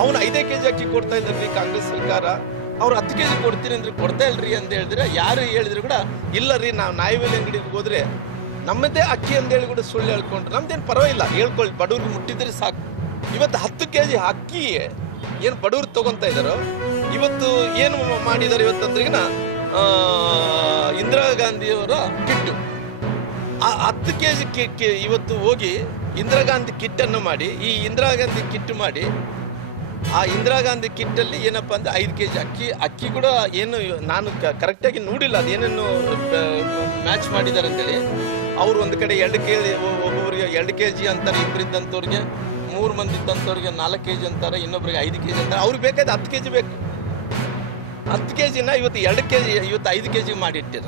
ಅವನು 5 ಕೆಜಿ ಅಕ್ಕಿ ಕೊಡ್ತಾ ಇದ್ರಿ ಕಾಂಗ್ರೆಸ್ ಸರ್ಕಾರ, ಅವ್ರು 10 ಕೆಜಿ ಕೊಡ್ತೀನಿ ಅಂದ್ರೆ ಕೊಡ್ತಾ ಇಲ್ರಿ ಅಂತ ಹೇಳಿದ್ರೆ ಯಾರು ಹೇಳಿದ್ರು ಕೂಡ ಇಲ್ಲ ರೀ, ನಾವು ನಾಯಿವೇಲಿ ಅಂಗಡಿಗೆ ಹೋದ್ರೆ ನಮ್ಮದೇ ಅಕ್ಕಿ ಅಂತೇಳಿ ಕೂಡ ಸುಳ್ಳು ಹೇಳ್ಕೊಂಡ್ರೆ ನಮ್ದೇನು ಪರವಾಗಿಲ್ಲ, ಹೇಳ್ಕೊಳ್ಳಿ, ಬಡವ್ರಿಗೆ ಮುಟ್ಟಿದ್ರೆ ಸಾಕು. ಇವತ್ತು 10 ಕೆಜಿ ಅಕ್ಕಿ ಏನು ಬಡವ್ರು ತಗೊತಾ ಇದ್ದಾರೋ, ಇವತ್ತು ಏನು ಮಾಡಿದ್ದಾರೆ ಇವತ್ತಂದ್ರಿಗಿನ ಇಂದಿರಾ ಗಾಂಧಿಯವರ ಕಿಟ್ಟು ಆ 10 ಕೆಜಿ ಇವತ್ತು ಹೋಗಿ ಇಂದಿರಾ ಗಾಂಧಿ ಕಿಟ್ಟನ್ನು ಮಾಡಿ, ಈ ಇಂದಿರಾ ಗಾಂಧಿ ಕಿಟ್ ಮಾಡಿ, ಆ ಇಂದಿರಾ ಗಾಂಧಿ ಕಿಟ್ಟಲ್ಲಿ ಏನಪ್ಪ ಅಂದರೆ 5 ಕೆಜಿ ಅಕ್ಕಿ ಕೂಡ ಏನು ನಾನು ಕರೆಕ್ಟಾಗಿ ನೋಡಿಲ್ಲ, ಅದೇನೇನು ಮ್ಯಾಚ್ ಮಾಡಿದ್ದಾರೆ ಅಂತೇಳಿ. ಅವರು ಒಂದು ಕಡೆ 2 ಕೆಜಿ, ಒಬ್ಬೊಬ್ಬರಿಗೆ 2 ಕೆಜಿ ಅಂತಾರೆ, ಇಬ್ಬರಿದ್ದಂಥವ್ರಿಗೆ 3 ಮಂದಿ ಇದ್ದಂಥವ್ರಿಗೆ 4 ಕೆಜಿ ಅಂತಾರೆ, ಇನ್ನೊಬ್ರಿಗೆ 5 ಕೆಜಿ ಅಂತಾರೆ. ಅವ್ರಿಗೆ ಬೇಕಾದ 10 ಕೆಜಿ ಬೇಕು. 10 ಕೆಜಿನ ಇವತ್ತು 2 ಕೆಜಿ, ಇವತ್ತು 5 ಕೆಜಿ ಮಾಡಿಟ್ಟಿರ.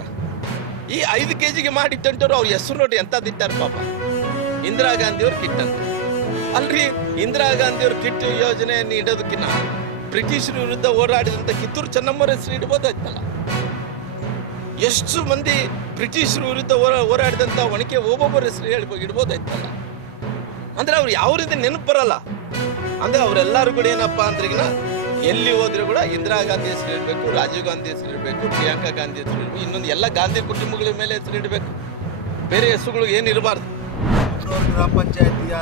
ಈ 5 ಕೆಜಿಗೆ ಮಾಡಿಟ್ಟಂಥವ್ರು ಅವ್ರ ಹೆಸರು ನೋಡಿ ಎಂಥದ್ದಿಟ್ಟಾರೆ ಪಾಪ, ಇಂದಿರಾ ಗಾಂಧಿಯವ್ರ ಕಿಟ್ ಅಂತ. ಅಲ್ರಿ, ಇಂದಿರಾ ಗಾಂಧಿಯವ್ರ ಕಿಟ್ ಯೋಜನೆ ನೀಡೋದಕ್ಕಿಂತ ಬ್ರಿಟಿಷರ ವಿರುದ್ಧ ಹೋರಾಡಿದಂಥ ಕಿತ್ತೂರು ಚೆನ್ನಮ್ಮರ ಹೆಸರು ಇಡ್ಬೋದಾಯ್ತಲ್ಲ. ಎಷ್ಟು ಮಂದಿ ಬ್ರಿಟಿಷರ ವಿರುದ್ಧ ಹೋರಾಡಿದಂಥ ಒಣಕೆ ಒಬ್ಬೊಬ್ಬರ ಹೆಸರು ಇಡ್ಬೋದಾಯ್ತಲ್ಲ. ಅಂದರೆ ಅವ್ರು ಯಾವ ರೀತಿ ನೆನಪು ಬರಲ್ಲ. ಅಂದರೆ ಅವರೆಲ್ಲರೂ ಕೂಡ ಏನಪ್ಪ ಅಂದ್ರಿಗಿನ ಎಲ್ಲಿ ಹೋದ್ರೂ ಕೂಡ ಇಂದಿರಾ ಗಾಂಧಿ ಹೆಸರು ಇಡಬೇಕು, ರಾಜೀವ್ ಗಾಂಧಿ ಹೆಸರು ಇಡಬೇಕು, ಪ್ರಿಯಾಂಕಾ ಗಾಂಧಿ ಹೆಸರು ಇಡಬೇಕು, ಇನ್ನೊಂದು ಎಲ್ಲ ಗಾಂಧಿ ಕುಟುಂಬಗಳ ಮೇಲೆ ಹೆಸರು ಇಡಬೇಕು, ಬೇರೆ ಹೆಸರುಗಳು ಏನಿರಬಾರ್ದು. ಗ್ರಾಮ ಪಂಚಾಯತಿಯ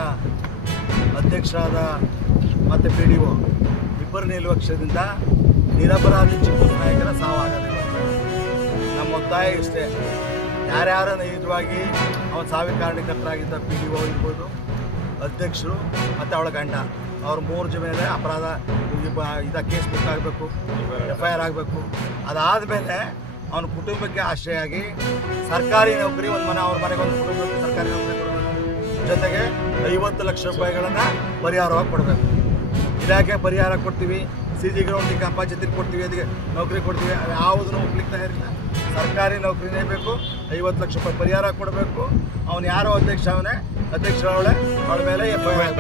ಅಧ್ಯಕ್ಷರಾದ ಮತ್ತು PDO ಇಬ್ಬರ ನಿರ್ಲಕ್ಷ್ಯದಿಂದ ನಿರಪರಾಧಿ ಚಿಕ್ಕೂರು ನಾಯಕರ ಸಾವಾಗಲಿಲ್ಲ. ನಮ್ಮ ಒತ್ತಾಯ ಇಷ್ಟೇ, ಯಾರ್ಯಾರ ನೈಜವಾಗಿ ಅವನ ಸಾವಿನ ಕಾರಣಕರ್ತರಾಗಿದ್ದ PDO ಇರ್ಬೋದು, ಅಧ್ಯಕ್ಷರು ಮತ್ತು ಅವಳ ಗಂಡ, ಅವ್ರ 3 ಜನ ಮೇಲೆ ಅಪರಾಧ ಕೇಸ್ ಬುಕ್ ಆಗಬೇಕು, FIR ಆಗಬೇಕು. ಅದಾದಮೇಲೆ ಅವನ ಕುಟುಂಬಕ್ಕೆ ಆಶ್ರಯಾಗಿ ಸರ್ಕಾರಿ ನೌಕರಿ, ಒಂದು ಮನೆ, ಅವ್ರ ಮನೆಗೆ ಒಂದು ಕುಟುಂಬಕ್ಕೆ ಸರ್ಕಾರಿ ನೌಕರಿ ಕೊಡಬೇಕು, ಜೊತೆಗೆ 50 ಲಕ್ಷ ರೂಪಾಯಿಗಳನ್ನು ಪರಿಹಾರವಾಗಿ ಕೊಡಬೇಕು. ಇಲಾಖೆ ಪರಿಹಾರ ಕೊಡ್ತೀವಿ, CG ಗ್ರೌಂಡಿಗೆ ಪಂಚಾಯತಿಗೆ ಕೊಡ್ತೀವಿ, ಅದಕ್ಕೆ ನೌಕರಿ ಕೊಡ್ತೀವಿ, ಯಾವುದನ್ನು ಒಪ್ಲಿಕ್ಕೆ ತಯಾರಿಲ್ಲ. ಸರ್ಕಾರಿ ನೌಕರಿನೇ ಬೇಕು, 50 ಲಕ್ಷ ರೂಪಾಯಿ ಪರಿಹಾರ ಕೊಡಬೇಕು. ಅವನು ಯಾರೋ ಅಧ್ಯಕ್ಷ, ಅವನೇ ಅಧ್ಯಕ್ಷರವಳೆ, ಅವಳ ಮೇಲೆ FIR